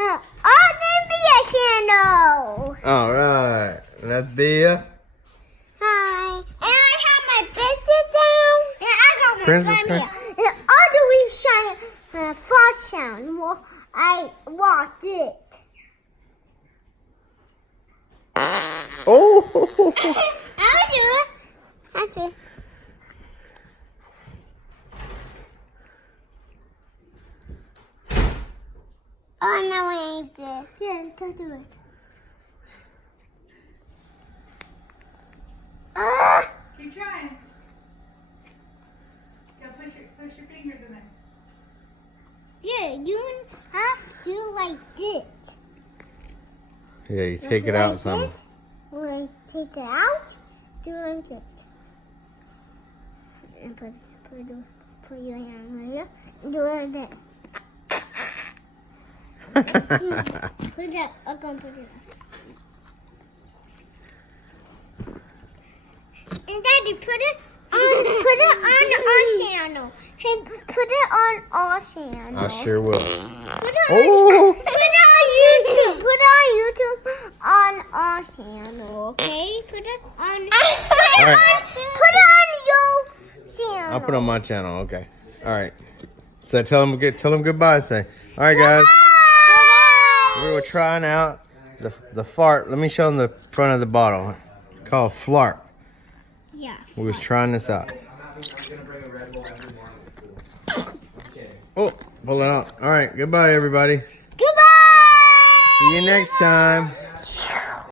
On the Bia channel. All right, that's Bia. Hi. And I have my princess down. And I got my Princess slime here. And all the way shine first sound. Well, I walked it. Oh! I'll do it. That's it. Oh, no, wait. Yeah, don't do it. Keep trying. Yeah, push your fingers in it. Yeah, you have to like this. Yeah, you take it out some. This. Like, take it out. Do it like this. And put your hand right here. And do it like that. Put that. I'm gonna put it up. And Daddy, put it on our channel. Hey, put it on our channel. I sure will. Put it Oh! Put it on YouTube. Put it on YouTube on our channel, okay? Put it on. Put it on your channel. I'll put it on my channel. Okay. All right. So tell them goodbye. Say. All right, guys. We were trying out the fart. Let me show them the front of the bottle. Called Flarp. Yeah. We was trying this out. Oh, pull it out. All right. Goodbye, everybody. Goodbye. See you next time.